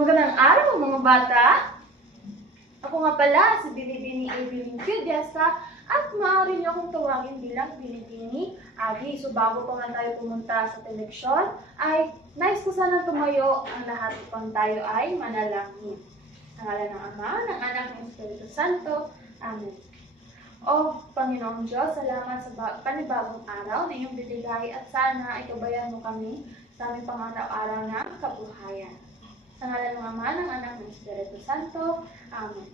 Magandang araw mga bata! Ako nga pala si Binibini Evelyn Cudiasa at maaari niyo akong tawagin bilang Binibini Abby. So bago pa nga tayo pumunta sa teleksyon ay nais ko sana tumayo ang lahat upang tayo ay manalangin. Sa ngalan ng Ama, ng Anak, ng Espiritu Santo. Amen. O Panginoong Diyos, salamat sa panibagong araw na iyong binigay at sana ay kabayan mo kami sa aming pang-araw-araw na kabuhayan. Sa ngalan ng Ama, ng Anak, ng Espiritu Santo. Amen.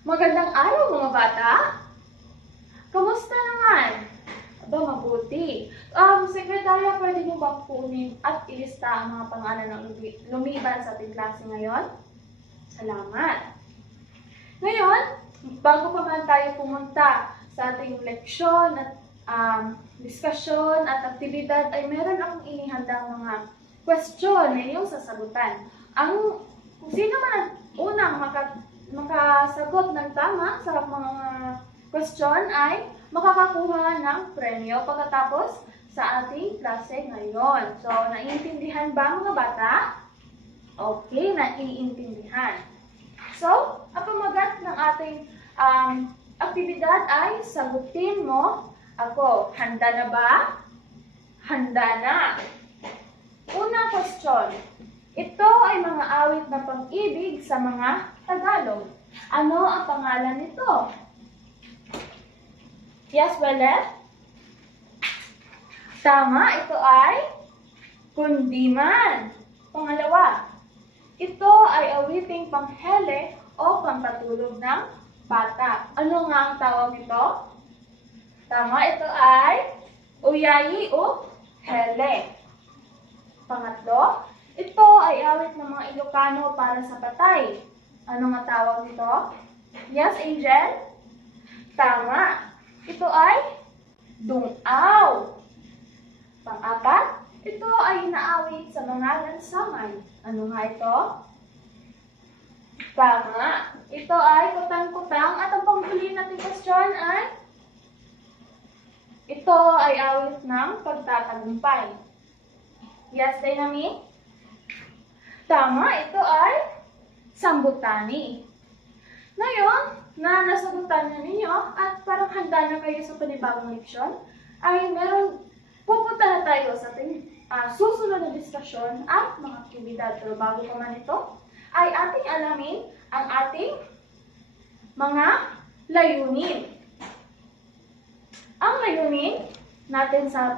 Magandang araw mga bata! Kamusta naman? Aba, mabuti. Sekretarya, pwede niyo bang kunin at ilista ang mga pangalan ng lumiban sa ating klase ngayon? Salamat. Ngayon, bago pa man tayo pumunta sa ating leksyon at diskusyon at aktibidad, ay meron akong inihandang mga question na iyong sasagutan. Kung sino man ang unang makasagot ng tama sa mga question ay makakakuha ng premyo pagkatapos sa ating klase ngayon. So, naiintindihan ba mga bata? Okay, naiintindihan. So, ang pamagat ng ating aktibidad ay sagutin mo ako. Handa na ba? Handa na. Unang question. Ito ay mga awit na pag-ibig sa mga Tagalog. Ano ang pangalan nito? Yes, Welet? Tama, ito ay kundiman. Pangalawa, ito ay awiting panghele o pampatulog ng bata. Ano nga ang tawag nito? Tama, ito ay uyayi o hele. Pangatlo, ito ay awit ng mga Ilocano para sa patay. Ano nga tawag nito? Yes, Angel? Tama. Ito ay dungaw. Pang-apat, ito ay inaawit sa mga lansangan. Ano nga ito? Tama. Ito ay kutang-kutang at ang panghuli natin question ay ito ay awit ng pagtatagumpay. Yes, Dynamic? Tama, ito ay sambutani. Ngayon, na nasagutan na ninyo at parang handa na kayo sa panibagong leksyon, ay pupunta na tayo sa ating susunod na diskusyon at mga aktibidad. Pero bago pa man ito, ay ating alamin ang ating mga layunin. Ang layunin natin sa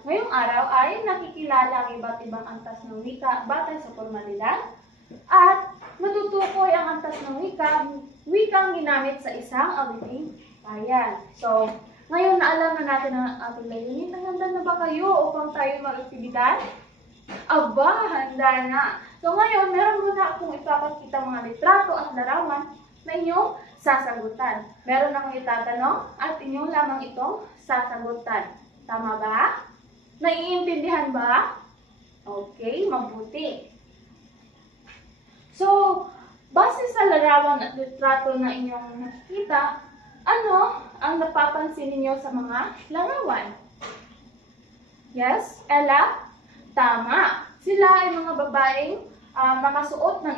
ngayong araw ay nakikilala ang iba't ibang antas ng wika batay sa formalidad at matutukoy ang antas ng wikang ginamit sa isang awiting bayan. So, ngayon na alam na natin ang ating layunin. Handa na ba kayo upang tayo mag-aktibidad? Aba, handa na. So, ngayon, meron muna akong ipapakita mga litrato at larawan na inyong sasagutan. Meron akong itatanong at inyong lamang itong sasagutan. Tama ba? Naiintindihan ba? Okay, mabuti. So, base sa larawan at litrato na inyong nakikita, ano ang napapansin ninyo sa mga larawan? Yes, Ella? Tama. Sila ay mga babaeng nakasuot ng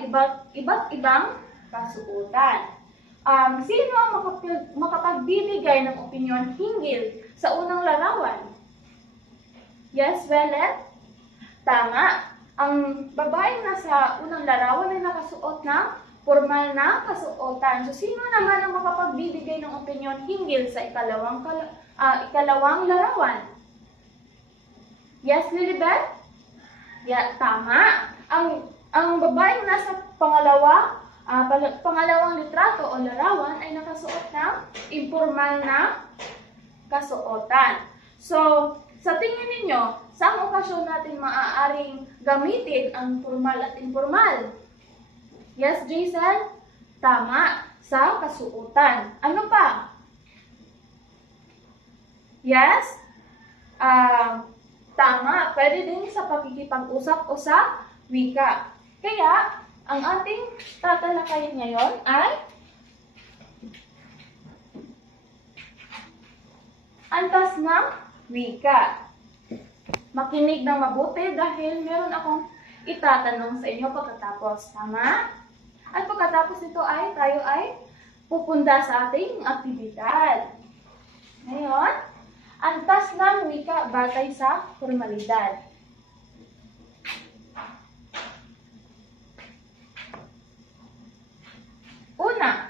iba't ibang kasuotan. Sino ang makapagbibigay ng opinyon hinggil sa unang larawan? Yes, Welet? Tama. Ang babaeng nasa unang larawan ay nakasuot ng formal na kasuotan. So, sino naman ang makapagbibigay ng opinyon hinggil sa ikalawang larawan? Yes, Lilibet? Yeah, tama. Ang babaeng nasa pangalawang litrato o larawan ay nakasuot ng informal na kasuotan. So, sa tingin ninyo, saang okasyon natin maaaring gamitin ang formal at informal? Yes, Jason? Tama. Sa kasuotan. Ano pa? Yes? Tama. Pwede din sa pakikipag-usap o sa wika. Kaya, ang ating tatalakayin ngayon ay antas ng wika. Makinig ng mabuti dahil meron akong itatanong sa inyo pagkatapos. Tama? At pagkatapos nito ay tayo ay pupunta sa ating aktibidad. Ngayon, antas ng wika batay sa formalidad. Una,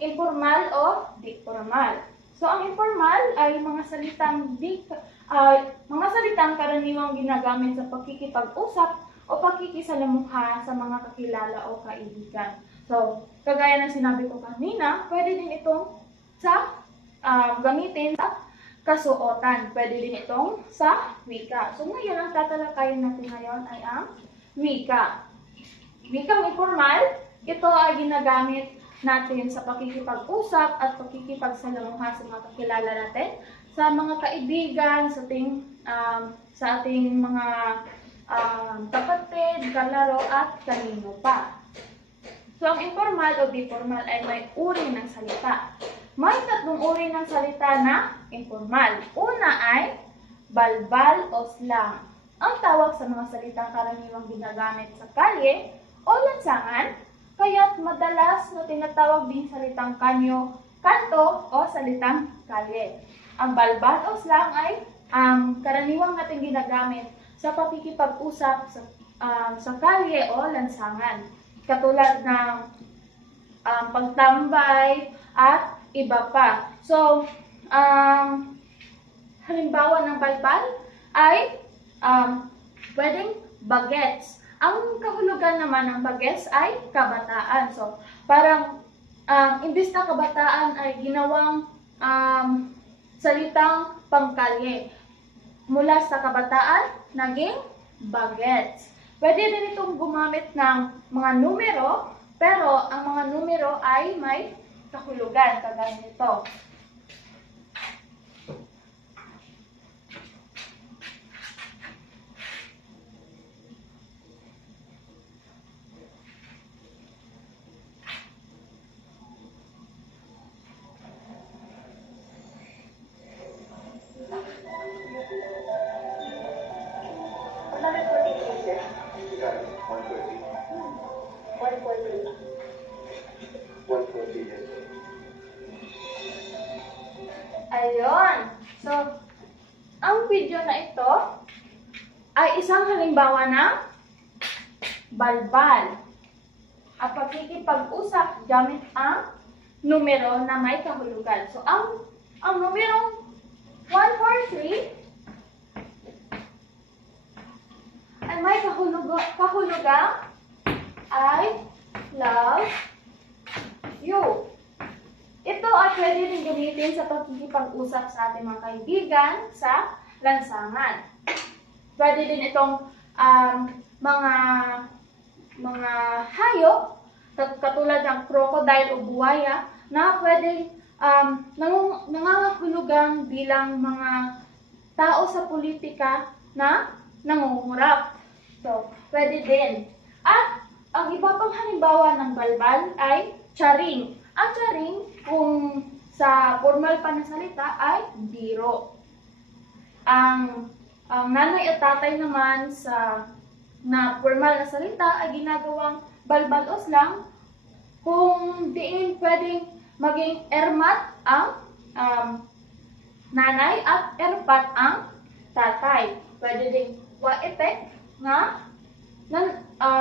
informal o di formal. So, ang informal ay mga salitang karaniwang ginagamit sa pakikipag-usap o pakikisalamuha sa mga kakilala o kaibigan. So, kagaya ng sinabi ko kanina, pwede din itong gamitin sa kasuotan. Pwede din itong sa wika. So, ngayon, ang tatalakayin natin ngayon ay ang wika. Wikang informal, ito ay ginagamit natin sa pakikipag-usap at pakikipagsalamuha sa mga kakilala natin, sa mga kaibigan, sa ating mga kapatid, kalaro, at kanino pa. So, ang informal o di formal ay may uri ng salita. May tatlong uri ng salita na informal. Una ay balbal o slang. Ang tawag sa mga salitang karaniwang ginagamit sa kalye o lansangan, kaya't madalas na tinatawag din salitang kanyo, kanto o salitang kalye. Ang balbal o slang ay karaniwang natin ginagamit sa pakikipag-usap sa kalye o lansangan. Katulad ng pagtambay at iba pa. So, halimbawa ng balbal ay pwedeng bagets. Ang kahulugan naman ng bagets ay kabataan. So, parang imbis na kabataan ay ginawang salitang pangkalye. Mula sa kabataan, naging bagets. Pwede din itong gumamit ng mga numero, pero ang mga numero ay may kahulugan, kagaya nito. Ayun. So, ang video na ito ay isang halimbawa ng balbal. At pakikipag-usap gamit ang numero na may kahulugan. So, ang numerong 143 ay may kahulugan I love you. Ito ay pwede rin gamitin sa pakikipag-usap sa ating mga kaibigan sa lansangan. Pwede din itong mga hayop, katulad ng crocodile o buwaya, na pwedeng nangangahulugang bilang mga tao sa politika na nangungurap. So, pwede din. At ang iba pang halimbawa ng balbal ay charing. Ang charing, kung sa formal pa na salita, ay biro. Ang nanay at tatay naman na formal na salita ay ginagawang balbal o slang kung diin pwedeng maging ermat ang nanay at erpat ang tatay. Pwede ding wa-epek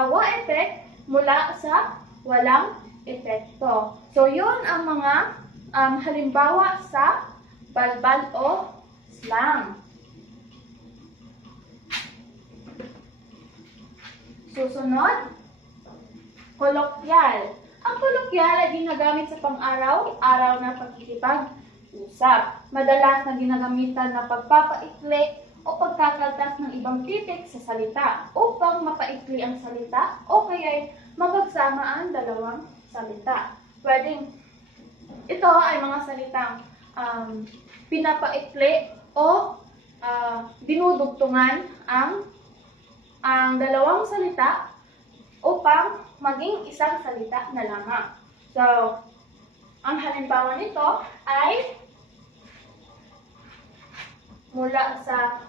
wa-epek mula sa walang epekto. So, yun ang mga halimbawa sa balbal o slang. Susunod, kolokyal. Ang kolokyal ay ginagamit sa pang-araw-araw na pagkikipag-usap. Madalas na ginagamitan na pagpapaikli o pagkakaltas ng ibang titik sa salita upang mapaikli ang salita o kaya'y mapagsama ang dalawang salita. Pwedeng ito ay mga salitang pinapaikli o dinudugtungan ang dalawang salita upang maging isang salita na lamang. So, ang halimbawa nito ay mula sa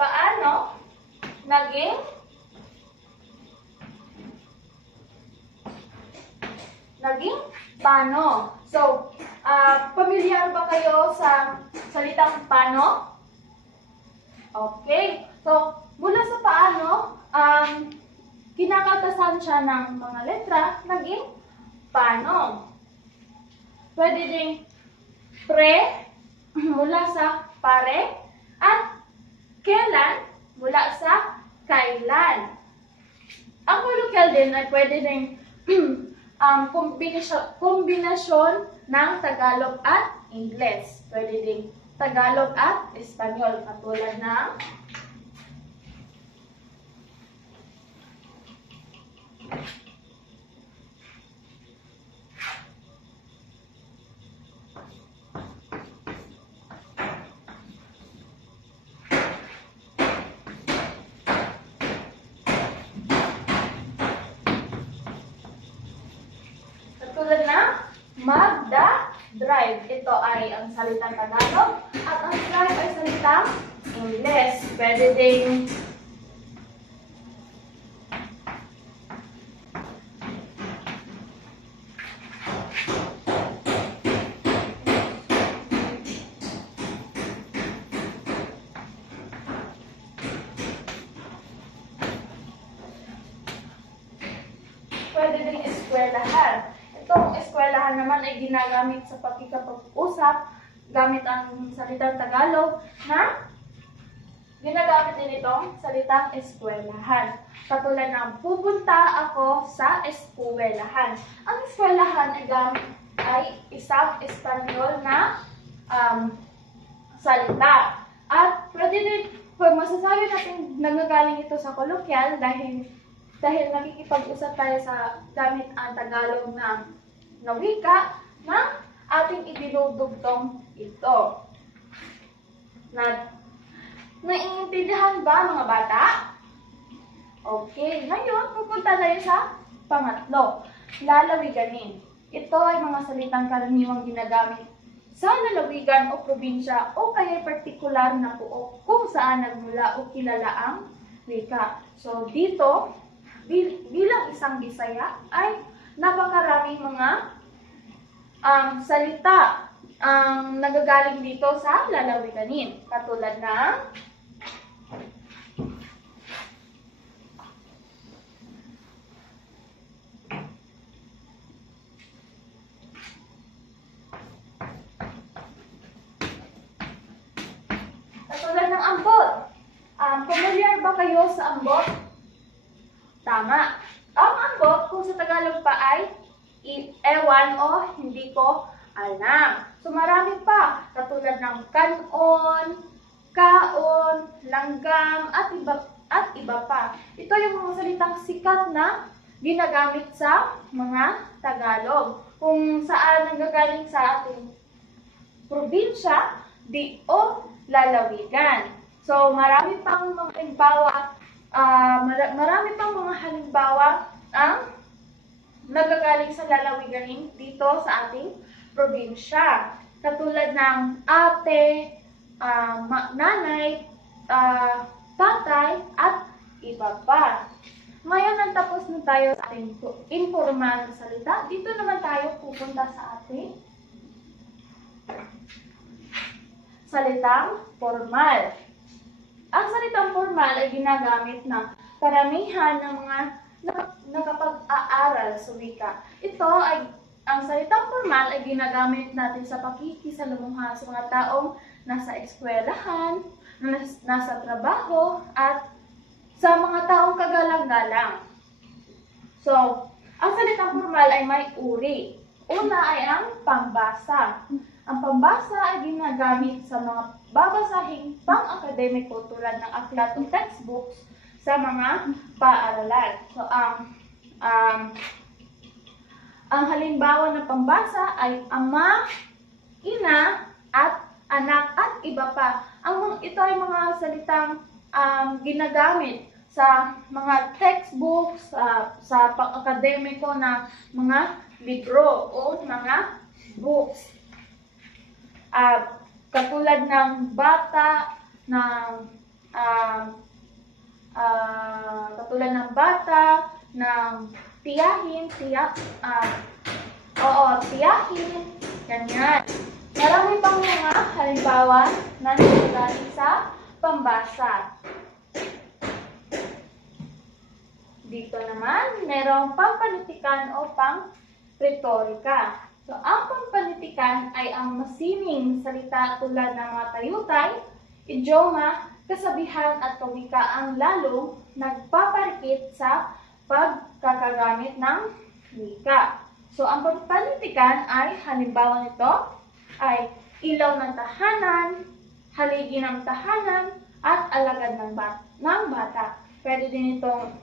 paano naging paano. So, pamilyar ba kayo sa salitang paano? Okay. So, mula sa paano, kinakaltasan siya ng mga letra, naging paano. Pwede ding pre, mula sa pare, at kailan, mula sa kailan. Ang kolokal din ay pwede ding kombinasyon ng Tagalog at Ingles. Pwede ding Tagalog at Espanyol, katulad ng magda-drive. Ito ay ang salitang Tagalog at ang drive ay salitang Ingles. Pwede ding eskwelahan. Itong eskwelahan naman ay ginagamit sa pakikipag-usap gamit ang salitang Tagalog na ginagamit din itong salitang eskwelahan. Katulad ng pupunta ako sa eskwelahan. Ang eskwelahan ay isang Espanyol na salita. At pwede din, masasabi natin nangagaling ito sa kolokyal dahil nakikipag-usap tayo sa gamit ang Tagalog na wika na ating idinudugtong ito. Naiintindihan ba mga bata? Okay, ngayon pupunta tayo sa pangatlo, lalawiganin. Ito ay mga salitang karaniwang ginagamit sa lalawigan o probinsya o kaya partikular na puok kung saan nagmula o kilala ang wika. So dito, bilang isang Bisaya ay napakaraming mga salita ang nagagaling dito sa lalawiganin. Katulad ng ambot. Familiar ba kayo sa ambot? Tama. Ang ambot, kung sa Tagalog pa ay ewan o hindi ko alam. So marami pa, katulad ng kanon, kaon, langgam, at iba pa. Ito yung mga salitang sikat na ginagamit sa mga Tagalog. Kung saan nanggagaling sa ating probinsya, di o lalawigan. So marami pang mga halimbawa, marami pang mga halimbawa ang nagagaling sa lalawiganin dito sa ating probinsya. Katulad ng ate, nanay, tatay, at iba pa. Ngayon, nagtapos na tayo sa ating informal na salita. Dito naman tayo pupunta sa ating salitang formal. Ang salitang formal ay ginagamit ng karamihan ng mga nakapag-aaral sa wika. Ang salitang formal ay ginagamit natin sa pakikisalamuha sa mga taong nasa eskwelahan, nasa trabaho, at sa mga taong kagalang-galang. So, ang salitang formal ay may uri. Una ay ang pambasa. Ang pambasa ay ginagamit sa mga babasahing pang-akademiko tulad ng aklat o textbooks sa mga paaralan. So, ang halimbawa ng pambasa ay ama, ina, at anak, at iba pa. Ito ay mga salitang ginagamit sa mga textbooks, sa pang-akademiko na mga libro o mga books. Katulad ng bata, ng katulad ng bata, ng tiyahin, tiyahin, ganyan. Marami pang mga halimbawa na nanggaling sa pambasa. Dito naman, merong pampanitikan o pang-retorika. So, ang pampanitikan ay ang masining salita tulad ng mga tayutay, idioma, kasabihan at kawikaan lalong nagpaparikit sa pagkakagamit ng wika. So, ang pampanitikan ay halimbawa nito ay ilaw ng tahanan, haligi ng tahanan, at alagad ng bata. Pwede din itong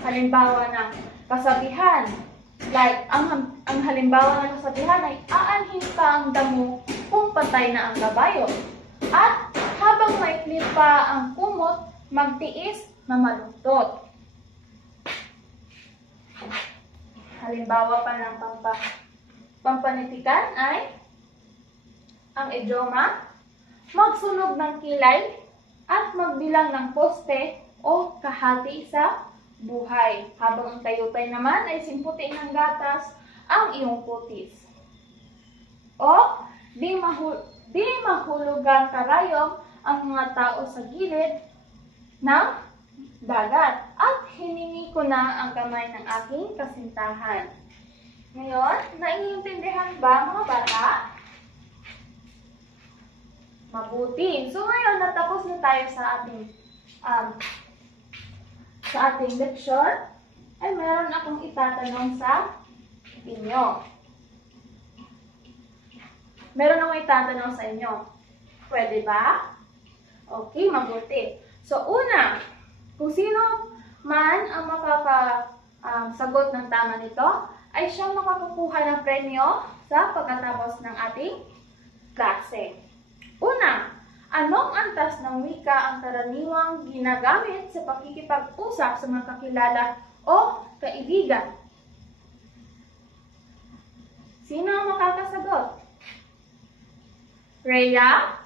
halimbawa ng kasabihan. Like, ang halimbawa ng kasabihan ay aanhin pa ang damo kung patay na ang kabayo. At habang maikli pa ang kumot, magtiis na malungkot. Halimbawa pa ng pampanitikan ay ang idioma, magsunog ng kilay at magbilang ng poste o kahati sa buhay. Habang ang tayutay naman ay simputin ng gatas ang iyong putis. O di mahulugang karayom ang mga tao sa gilid ng dagat at hiningi ko na ang kamay ng aking kasintahan. Ngayon, naiintindihan ba mga bata? Mabuti. So ngayon, natapos na tayo sa ating lecture, ay meron akong itatanong sa inyo. Pwede ba? Okay, mabuti. So una, kung sino man ang makakasagot ng tama nito, ay siyang makakakuha ng premyo sa pagkatapos ng ating klase. Una, anong antas ng wika ang karaniwang ginagamit sa pakikipag-usap sa mga kakilala o kaibigan? Sino ang makakasagot? Rhea?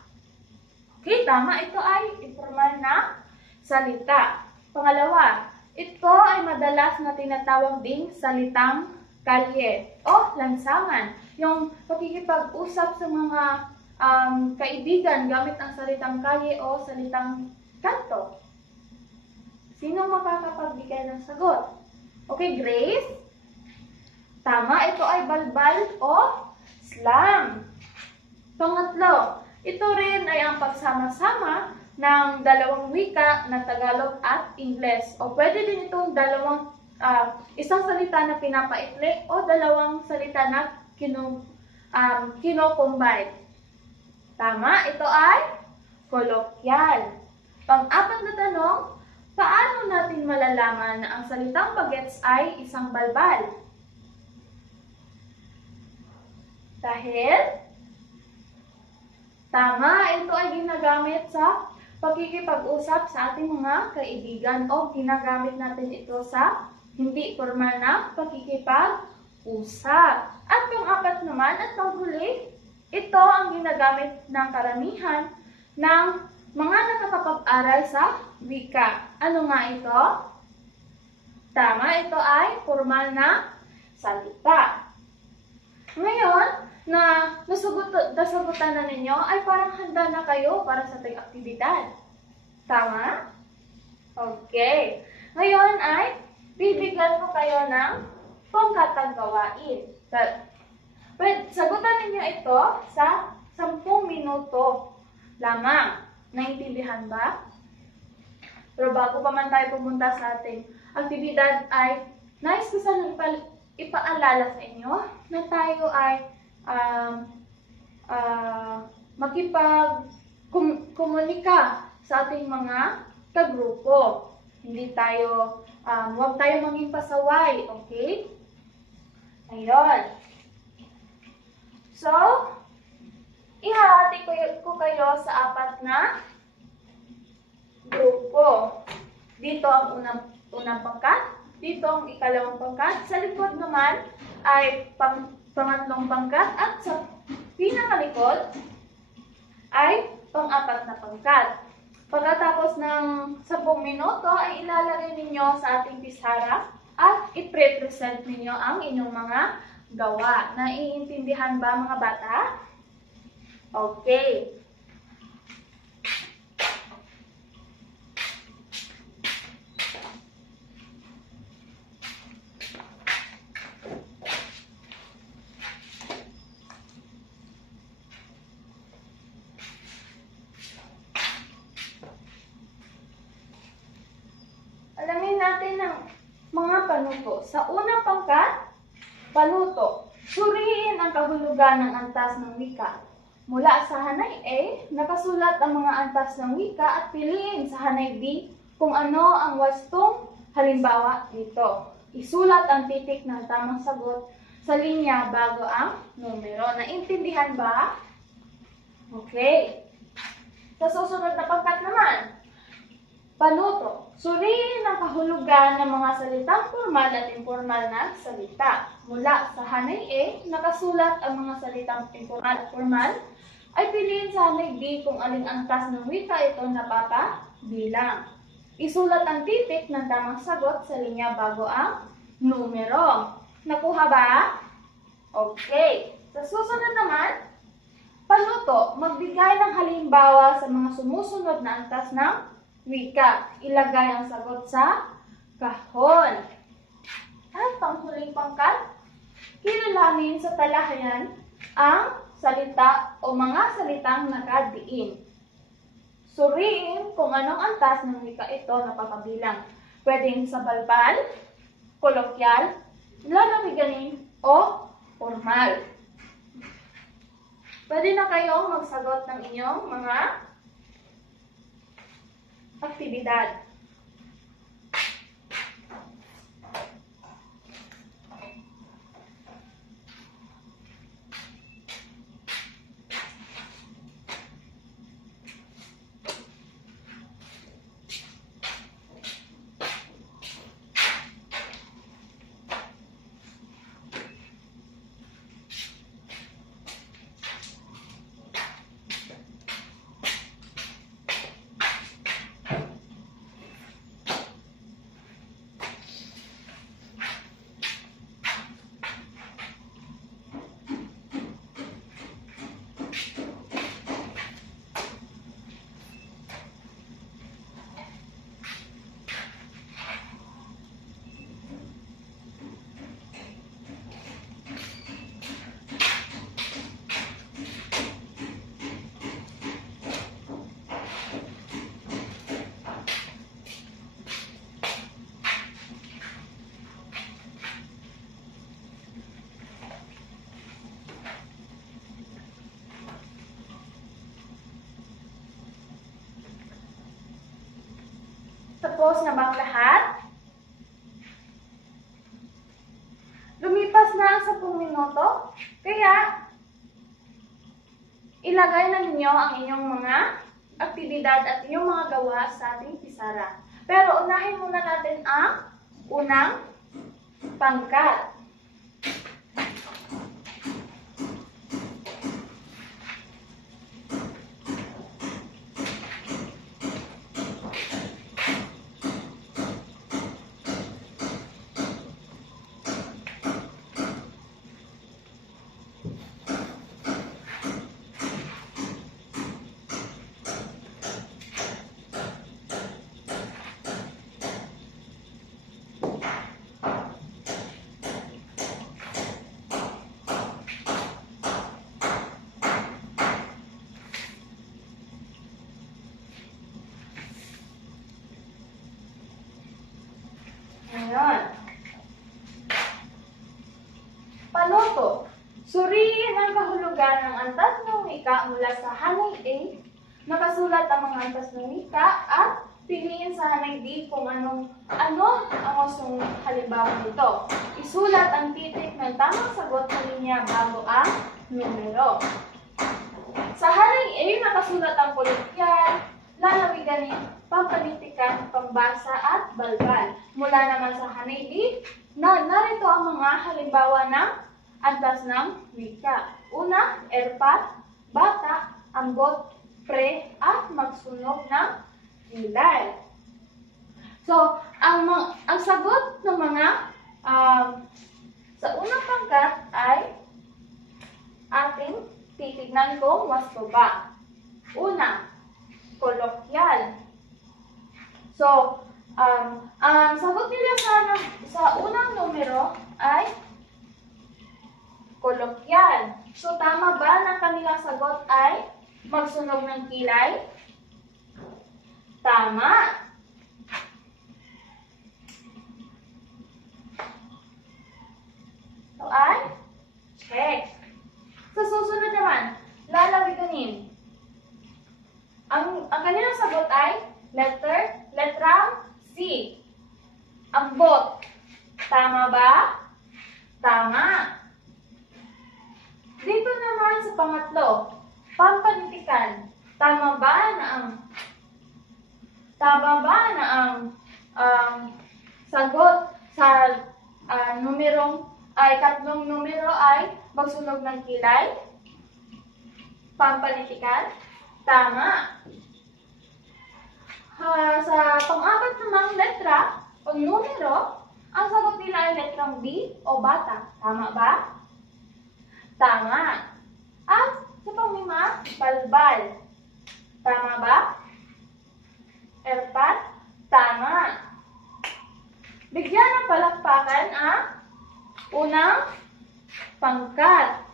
Okay, tama. Ito ay informal na salita. Pangalawa, ito ay madalas na tinatawag ding salitang kalye o lansangan. Yung pakikipag-usap sa mga kaibigan gamit ang salitang kalye o salitang kanto. Sino makakapagbigay ng sagot? Okay, Grace? Tama, ito ay balbal o slang. Pangatlo, ito rin ay ang pagsama-sama ng dalawang wika na Tagalog at Ingles. O pwede din itong isang salita na pinapaikli o dalawang salita na kino-combine. Tama, ito ay kolokyal. Pang-apat na tanong, paano natin malalaman na ang salitang bagets ay isang balbal? Dahil, tama, ito ay ginagamit sa pakikipag-usap sa ating mga kaibigan o ginagamit natin ito sa hindi formal na pakikipag-usap. At pang-apat naman at panghuli, ito ang ginagamit ng karamihan ng mga nakakapag-aral sa wika. Ano nga ito? Tama, ito ay formal na salita. Ngayon, na nasagutan na ninyo, ay parang handa na kayo para sa ating aktibidad. Tama? Okay. Ngayon ay bibigyan ko kayo ng pangkatang gawain. Sagutan ninyo ito sa 10 minuto lamang. Naintindihan ba? Pero bago pa man tayo pumunta sa ating aktibidad ay nais ko sanang ipaalala sa inyo na tayo ay makipag-komunika sa ating mga kagrupo. Huwag tayo maging pasaway, okay? Ayun. So, ihahati ko kayo sa 4 na grupo. Dito ang unang pangkat, dito ang ikalawang pangkat, sa likod naman ay pangatlong pangkat, at sa pinakalikod ay pang-4 na pangkat. Pagkatapos ng 10 minuto ay ilalagay ninyo sa ating pisara at i-present ninyo ang inyong mga gawa. Naiintindihan ba mga bata? Okay. Alamin natin ang mga panuto. Sa unang pangkat, panuto. Suriin ang kahulugan ng antas ng wika. Mula sa hanay A, nakasulat ang mga antas ng wika at piliin sa hanay B kung ano ang wastong halimbawa nito. Isulat ang titik ng tamang sagot sa linya bago ang numero. Naintindihan ba? Okay. Sa susunod na pangkat naman, panuto. Suriin ang kahulugan ng mga salitang formal at informal na salita. Mula sa hanay A, nakasulat ang mga salitang informal at formal, ay piliin sa hanay B kung aling antas ng wika ito napapabilang. Isulat ang titik ng tamang sagot sa linya bago ang numero. Nakuha ba? Okay. Sa susunod naman, panuto. Magbigay ng halimbawa sa mga sumusunod na antas ng wika. Ilagay ang sagot sa kahon. At panghuling pangkat, kilalanin sa talahayan ang salita o mga salitang nakadiin. Suriin kung anong antas ng wika ito napapabilang. Pwedeng sa balbal, kolokyal, lalawiganin, o formal. Pwede na kayong magsagot ng inyong mga aktibidad. Tapos na bang lahat? Lumipas na ang 10 minuto, kaya ilagay na ninyo ang inyong mga aktibidad at inyong mga gawa sa ating pisara. Pero unahin muna natin ang unang pangkat. Ngayon, panuto. Suriin ang kahulugan ng antas ng wika mula sa hanay A. Nakasulat ang mga antas ng wika at piliin sa hanay B kung ano ang usong halimbawa nito. Isulat ang titik ng tamang sagot sa linya bago ang numero. Sa hanay A, nakasulat ang kolokyal, lalawiganin, pampanitikan, pambasa at balbal. Mula naman sa hanay B, narito ang mga halimbawa ng antas ng wika. Una, erpat, bata, ambot, pre, at magsunog ng kilay. So, ang sagot ng mga sa unang pangkat ay ating titignan kung wasto ba. Una, kolokyal. So, ang sagot nila sa unang numero ay kolokyal. So, tama ba na kanilang sagot ay magsunog ng kilay? Tama. So, ay check. Sa susunod naman, lalawiganin. Ang kanilang sagot ay letrang C. Ambot. Tama ba? Tama. Dito naman sa pangatlo, pampanitikan. Tama ba na ang sagot sa tatlong numero ay magsunog ng kilay? Pampanitikan? Tama. Sa pang-apat namang letra o numero, ang sagot nila ay letrang B o bata. Tama ba? Tama. At sa pang-lima, balbal. Tama ba? Erpat? Tama. Bigyan ng palakpakan ang unang pangkat.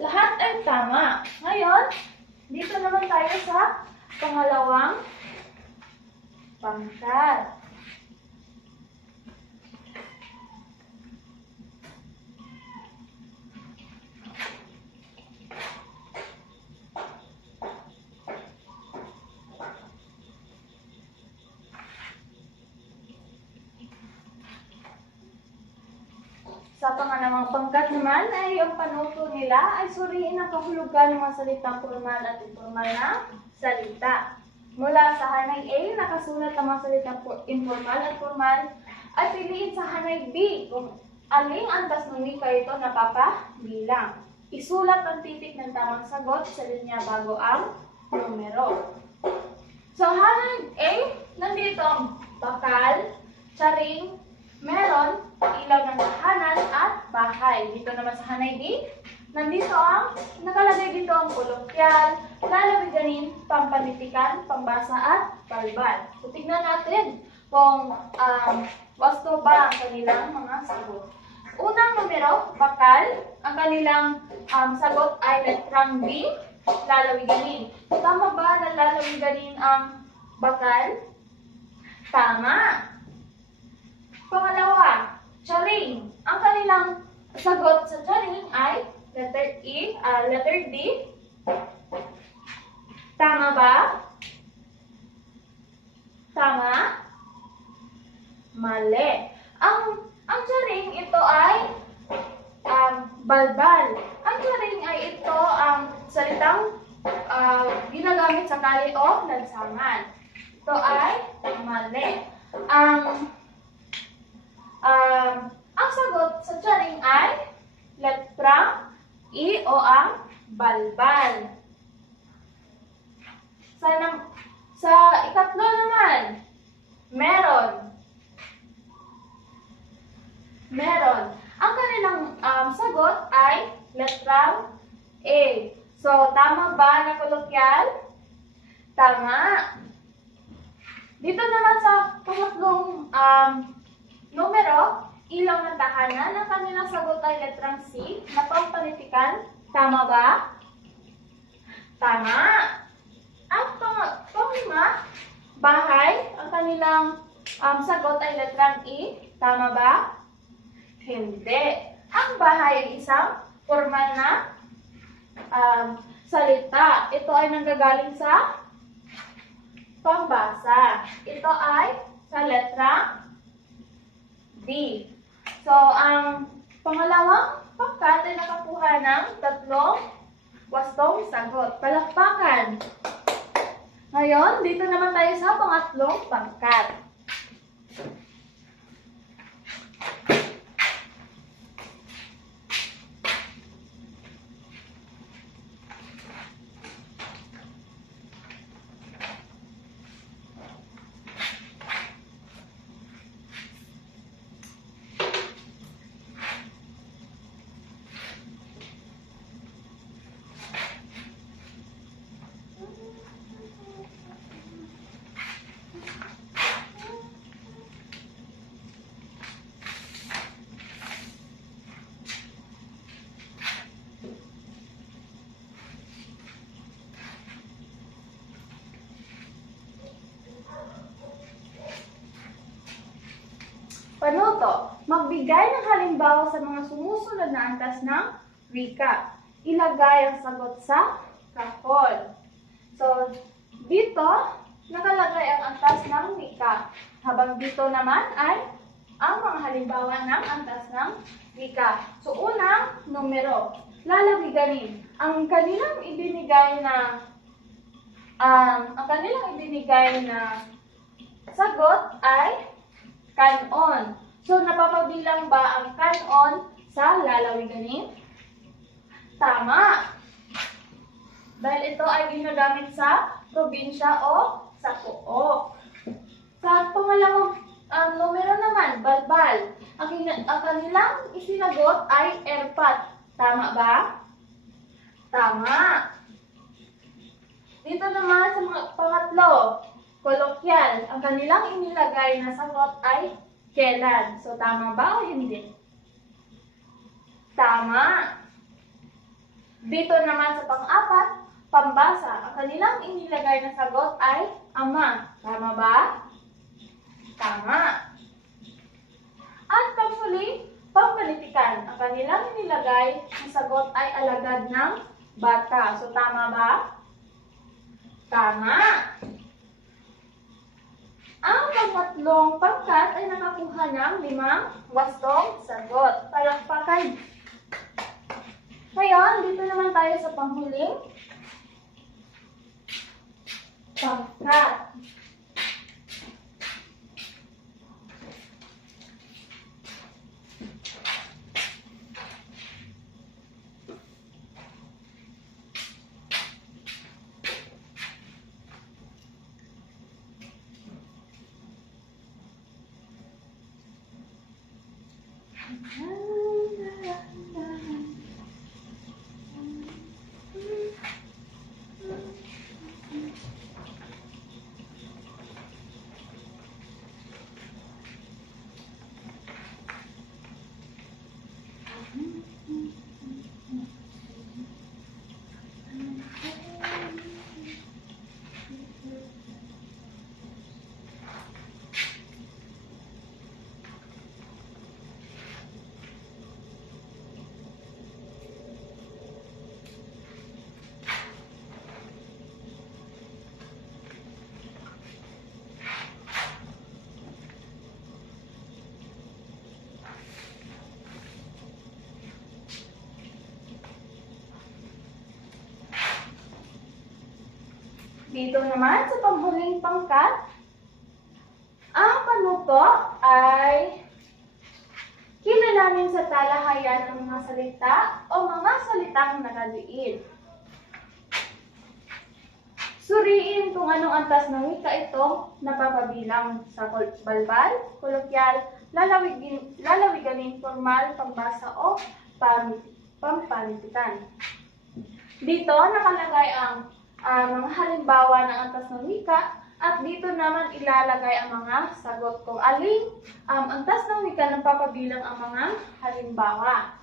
Lahat ay tama. Ngayon, dito naman tayo sa pangalawang pangkat. Sa pangalawang pangkat naman ay ang panuto nila ay suriin ang kahulugan ng mga salitang formal at informal na salita. Mula sa hanay A, nakasulat ang mga salitang informal at formal at piliin sa hanay B kung aling antas ng wika ito napapabilang. Isulat ang titik ng tamang sagot sa linya bago ang numero. So, hanay A, nandito ang bakal, tsaring, meron, ilaw ng tahanan at bahay. Dito naman sa hanay B, nandito nakalagay dito ang kolokyal, lalawiganin, pampanitikan, pambasa at balbal. So, tignan natin kung wasto ba ang kanilang mga sagot. Unang numero, bakal. Ang kanilang sagot ay letrang B, lalawiganin. Tama ba na lalawiganin ang bakal? Tama. Pangalawa, tsaring. Ang kanilang sagot sa tsaring ay letter D. Tama ba? Tama? Mali. Ang tsaring ito ay balbal. Ang tsaring ay ito ang salitang ginagamit sa kali o lansangan. Ito ay mali. Ang sagot sa tsaring ay letrang E o ang balbal. Sa ikatlo naman, meron. Ang kanilang sagot ay letrang A. So, tama ba na kolokyal? Tama. Dito naman sa pangatlong numero, ilaw ng tahanan, ang kanilang sagot ay letrang C, na pampanitikan. Tama ba? Tama. At panglima, bahay, ang kanilang sagot ay letrang E. Tama ba? Hindi. Ang bahay ay isang formal na salita. Ito ay nanggagaling sa pambasa. Ito ay sa letrang D. So, ang pangalawang pangkat ay nakakuha ng 3 wastong sagot. Palakpakan. Ngayon, dito naman tayo sa pangatlong pangkat. Matuto. Magbigay ng halimbawa sa mga sumusunod na antas ng wika. Ilagay ang sagot sa kahon. So, dito, nakalagay ang antas ng wika. Habang dito naman ay ang mga halimbawa ng antas ng wika. So, unang numero, lalawiganin. Ang kanilang ibinigay na sagot ay kanon. So, napapabilang ba ang kanon sa lalawiganin? Tama. Dahil ito ay ginagamit sa probinsya o sa pook. Sa pangalawang numero naman, balbal. Ang kanilang isinagot ay erpat. Tama ba? Tama. Dito naman sa mga pangatlo, kolokyal. Ang kanilang inilagay na sagot ay kailan. So, tama ba o hindi? Tama. Dito naman sa pang-apat, pambasa. Ang kanilang inilagay na sagot ay ama. Tama ba? Tama. At panghuli, pampanitikan. Ang kanilang inilagay na sagot ay alagad ng bata. So, tama ba? Tama. Ang pangatlong pangkat ay nakakuha ng 5 wastong sagot. Palakpakan. Ngayon, dito naman tayo sa panghuling pangkat. Dito naman sa panghuling pangkat, ang panuto ay kilalanin sa talahayan ng mga salita o mga salitang nakadiin. Suriin kung anong antas ng wika ito napapabilang sa balbal, kolokyal, lalawiganin, formal, pambasa o pampanitikan. Dito nakalagay ang mga halimbawa ng antas ng wika at dito naman ilalagay ang mga sagot kung aling antas ng wika napapabilang ang mga halimbawa.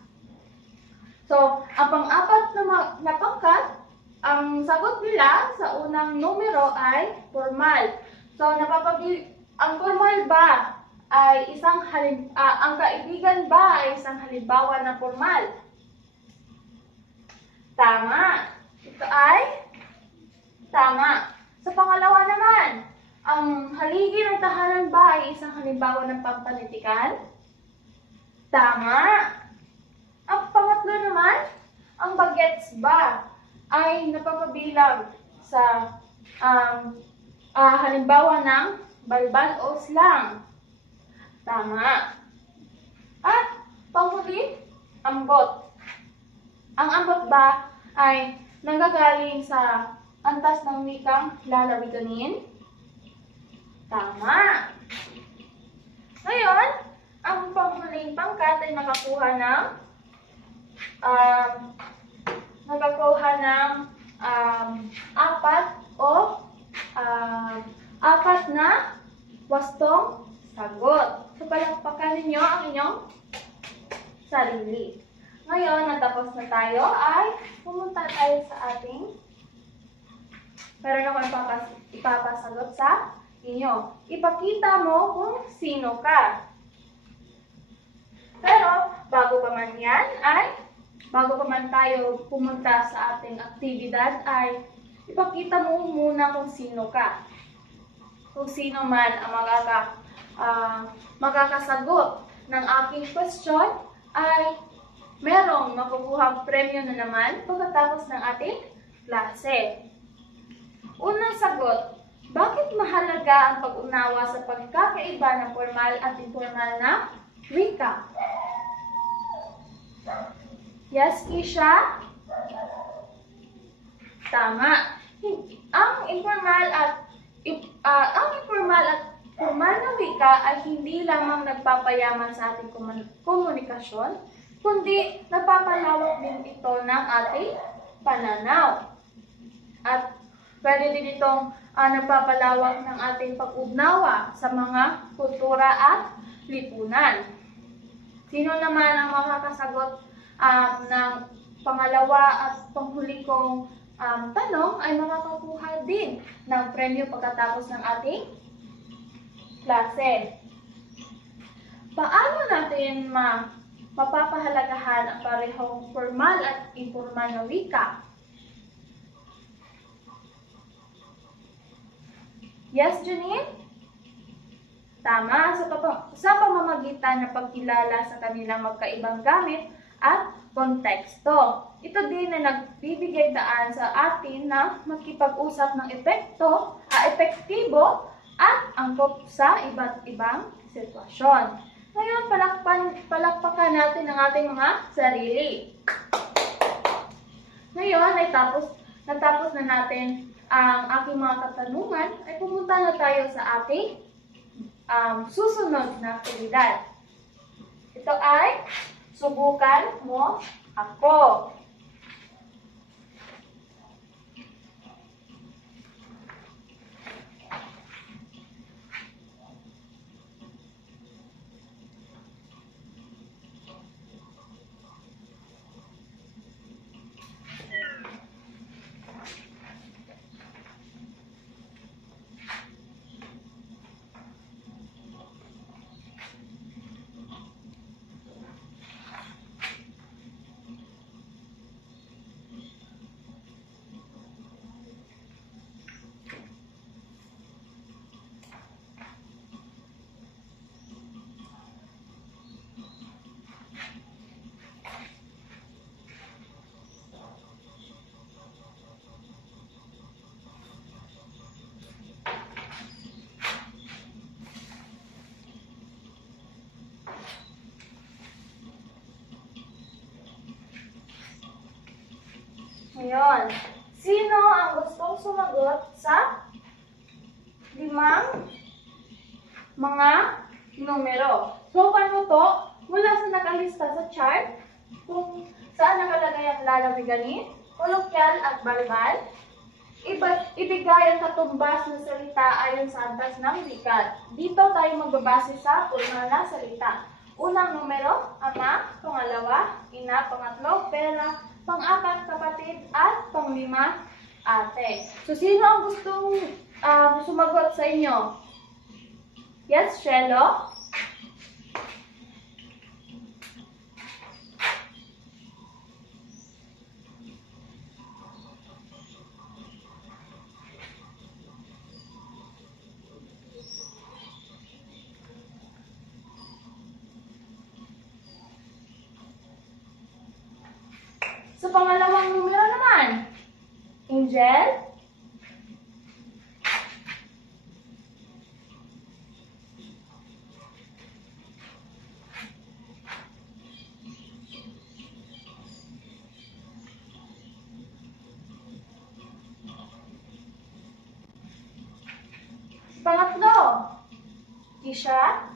So, ang pang-apat na pangkat, ang sagot nila sa unang numero ay formal. So, ang formal ba ay ang kaibigan ba ay isang halimbawa ng formal? Tama. Ito ay tama. Sa pangalawa naman, ang haligi ng tahanan ba ay isang halimbawa ng pampanitikan? Tama. Ang pangatlo naman, ang bagets ba ay napapabilang sa halimbawa ng balbal o slang? Tama. At panghuli, ambot. Ang ambot ba ay nanggagaling sa antas ng wikang lalawiganin? Tama. Ngayon, ang panghuling pangkat ay nakakuha ng apat na wastong sagot. So, palakpakan ninyo ang inyong sarili. Ngayon, natapos na tayo, ay pumunta tayo sa ating meron ako ipapasagot sa inyo. Ipakita mo kung sino ka. Pero bago pa man tayo pumunta sa ating aktibidad ay ipakita mo muna kung sino ka. Kung sino man ang makakasagot ng aking question ay merong makukuhang premyo na naman pagkatapos ng ating klase. Unang sagot, bakit mahalaga ang pag-unawa sa pagkakaiba ng formal at informal na wika? Yes, Kisha? Tama. Ang informal at formal na wika ay hindi lamang nagpapayaman sa ating komunikasyon, kundi napapalawak din ito ng ating pananaw. At pwede din itong nagpapalawak ng ating pag-unawa sa mga kultura at lipunan. Sino naman ang makakasagot ng pangalawa at panghuli kong tanong ay makakakuha din ng premyo pagkatapos ng ating klase. Paano natin mapapahalagahan ang parehong formal at informal na wika? Yes, Janine? Tama, sa pamamagitan ng pagkilala sa kanilang magkaibang gamit at konteksto. Ito din na nagbibigay daan sa atin na makipag-usap ng epektibo at angkop sa iba't ibang sitwasyon. Ngayon, palakpakan natin ang ating mga sarili. Ngayon, natapos na natin ang aking mga katanungan, ay pumunta na tayo sa ating susunod na aktibidad. Ito ay subukan mo ako. Ngayon, sino ang gustong sumagot sa 5 mga numero? So, paano to? Mula sa nakalista sa chart, kung saan nakalagay ang lalamiganin, kolokyal at balbal, ibigay ang katumbas ng salita ayon sa antas ng wika. Dito tayo magbabase sa formal na salita. Unang numero, ama, pangalawa, ina, pangatlo, pera, pang-apat, kapatid, at pang-5, ate. So, sino ang gustong sumagot sa inyo? Yes, Shelo? Sa pangalawang numero naman, Angel? Pangatlo, Tisha?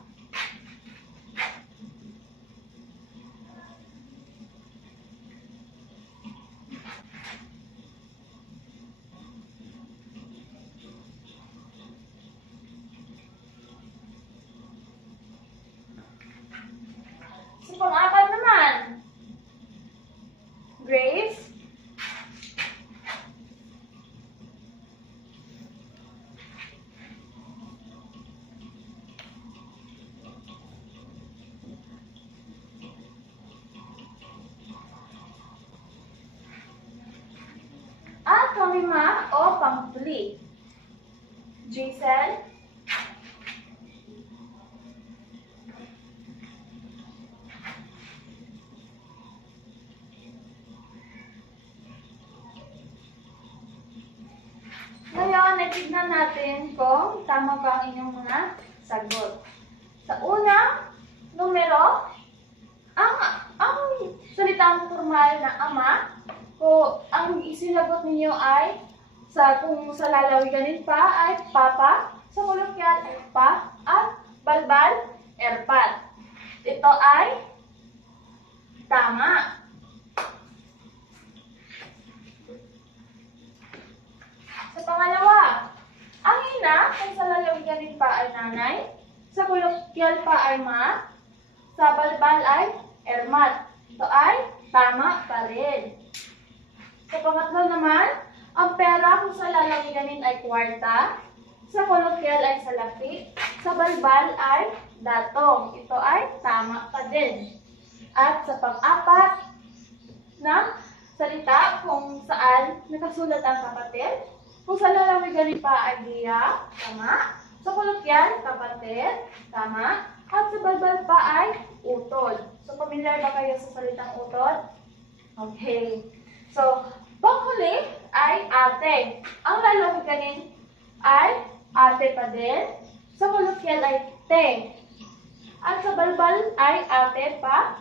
Sa pang-apat naman, Grace? Panglima o panghuli? Jason? Ngayon, tignan natin kung tama ba ang inyong mga sagot. Sa unang numero, ang salitang formal na ama, ang isinagot ninyo ay kung sa lalawiganin pa ay papa, sa kolokyal ay pa, at balbal, erpat. Ito ay tama. Sa pangalawa, ang ina, kung sa lalawiganin pa ay nanay, sa kolokyal pa ay ma, sa balbal ay ermat. Ito ay tama pa rin. Sa pangatlo naman, ang pera kung sa lalawiganin ay kwarta, sa kolokyal ay salapi, sa balbal ay datong. Ito ay tama pa din. At sa pang-apat na salita kung saan nakasulat ang kapatid, kung sa lalawiganin pa ay diya, tama. Sa kolokyal, kapatid, tama. At sa balbal pa ay utol. So, pamilyar ba kayo sa salitang utol? Okay. So, panghuli ay ate. Ang lalawiganin ay ate pa din. Sa kolokyal ay te. At sa balbal ay ate pa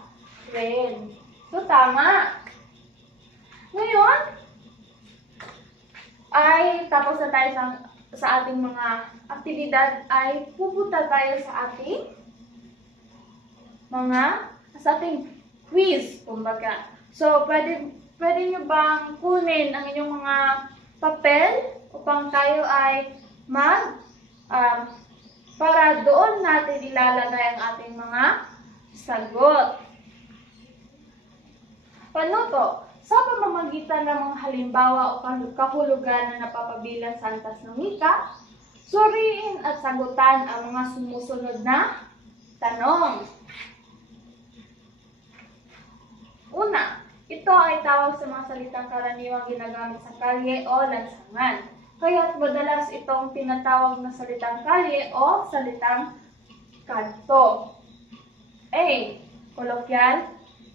rin. So, tama. Ngayon, ay tapos na tayo sa ating mga aktibidad, ay pupunta tayo sa ating quiz, kumbaga. So, pwede nyo bang kunin ang inyong mga papel upang tayo ay para doon natin ilalagay ang ating mga sagot. Paano to? Sa pamamagitan ng mga halimbawa o kahulugan na napapabilang sa antas ng wika, suriin at sagutan ang mga sumusunod na tanong. Una, ito ay tawag sa mga salitang karaniwang ginagamit sa kalye o lansangan. Kaya't madalas itong tinatawag na salitang kalye o salitang kanto. A. Kolokyal.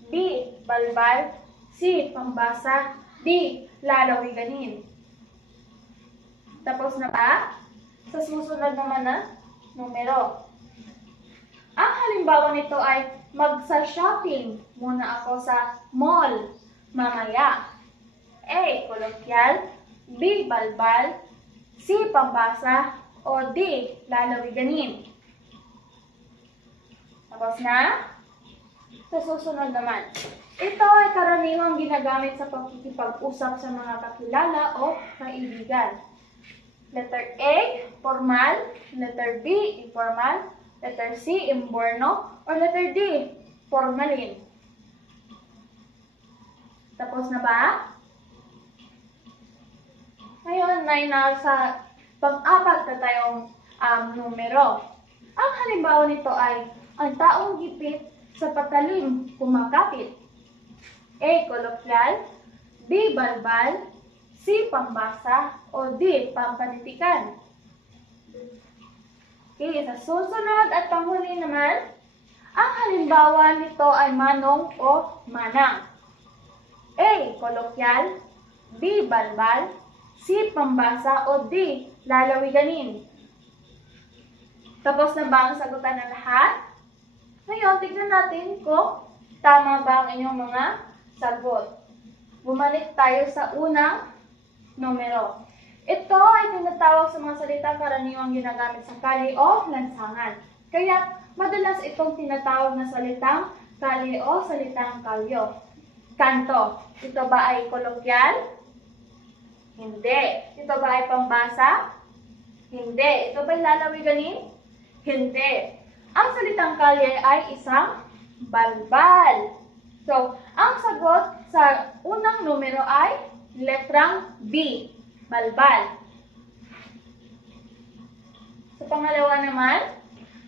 B. Balbal. C. Pambasa. D. Lalawiganin. Tapos na ba? Sa susunod naman na numero. Ang halimbawa nito ay magsa-shopping muna ako sa mall mamaya. A. Kolokyal. B. Balbal. C. Pambasa. O D. Lalawiganin. Tapos na? Sa susunod naman. Ito ay karaniwang ginagamit sa pakikipag-usap sa mga kakilala o kaibigan. Letter A, formal. Letter B, informal. Letter C, imborno. Or letter D, formalin. Tapos na ba? Ngayon, ay nasa pang-apat na tayong numero. Ang halimbawa nito ay ang taong gipit sa patalim kumakapit. A. Kolokyal. B. Balbal. C. Pambasa. O D. Pampanitikan. Okay, sa susunod at panghuli naman, ang halimbawa nito ay manong o manang. A. Kolokyal. B. Balbal. C. Pambasa. O D. Lalawiganin. Tapos na ba ang sagutan ng lahat? Ngayon, tignan natin kung tama ba ang inyong mga sagot. Bumalik tayo sa unang numero. Ito ay tinatawag sa mga salita karaniwang ginagamit sa kalye o lansangan. Kaya madalas itong tinatawag na salitang kalye o salitang kanto. Ito ba ay kolokyal? Hindi. Ito ba ay pambasa? Hindi. Ito ba ay lalawiganin? Hindi. Ang salitang kalye ay isang balbal. So, ang sagot sa unang numero ay letrang B, balbal. Sa pangalawa naman,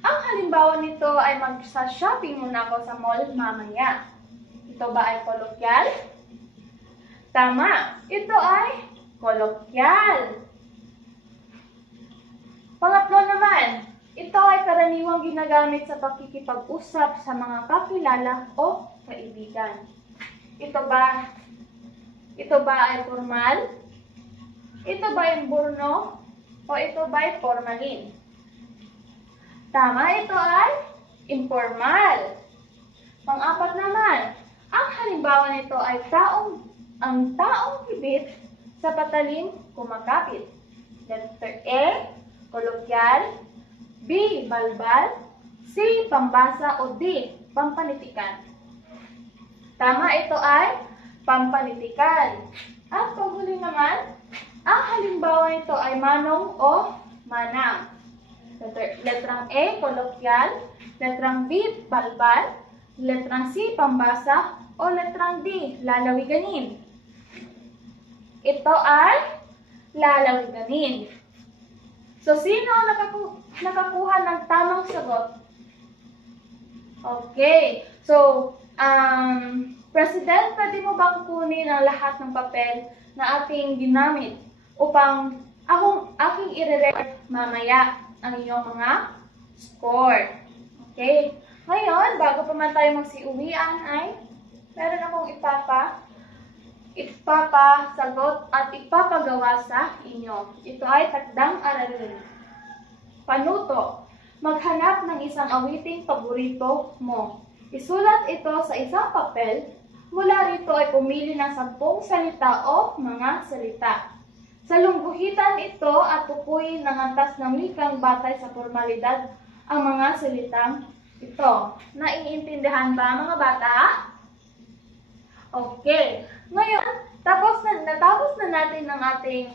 ang halimbawa nito ay magsa-shopping muna ako sa mall mamaya. Ito ba ay kolokyal? Tama. Ito ay kolokyal. Pangatlo naman, ito ay karaniwang ginagamit sa pakikipag-usap sa mga kakilala o kaibigan. Ito ba ay formal? Ito ba ay burno? O ito ba ay formalin? Tama, ito ay informal. Pang-apat naman, ang halimbawa nito ay ang taong hibit sa patalim kumakapit. Letter A, kolokyal, B, balbal, C, pambasa o D, pampanitikan. Tama, ito ay pampanitikan. At paghuli naman, ang halimbawa nito ay manong o manang. Letrang A, kolokyal, letrang B, balbal, letrang C, pambasa, o letrang D, lalawiganin. Ito ay lalawiganin. So, sino ang nakakuha ng tamang sagot? Okay. So, President, pwede mo bang kunin ang lahat ng papel na ating ginamit upang aking i-record mamaya ang iyong mga score? Okay. Ngayon, bago pa man tayo magsiuwian ay meron akong ipapasagot at ipapagawa sa inyo. Ito ay takdang aralin. Panuto. Maghanap ng isang awiting paborito mo. Isulat ito sa isang papel. Mula rito ay pumili ng 10 salita o mga salita. Salungguhitan ito at tukuyin ng antas ng wikang batay sa formalidad ang mga salitang ito. Naiintindihan ba mga bata? Okay. Ngayon, natapos na natin ang ating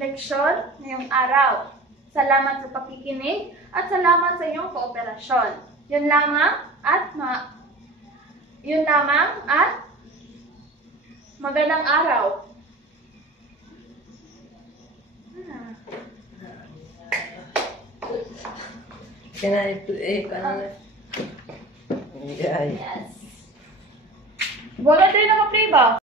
leksyon ngayong araw. Salamat sa pakikinig at salamat sa iyong kooperasyon. Yun lamang at magandang araw. Can I play? Yes. Wala tayo naka-play ba?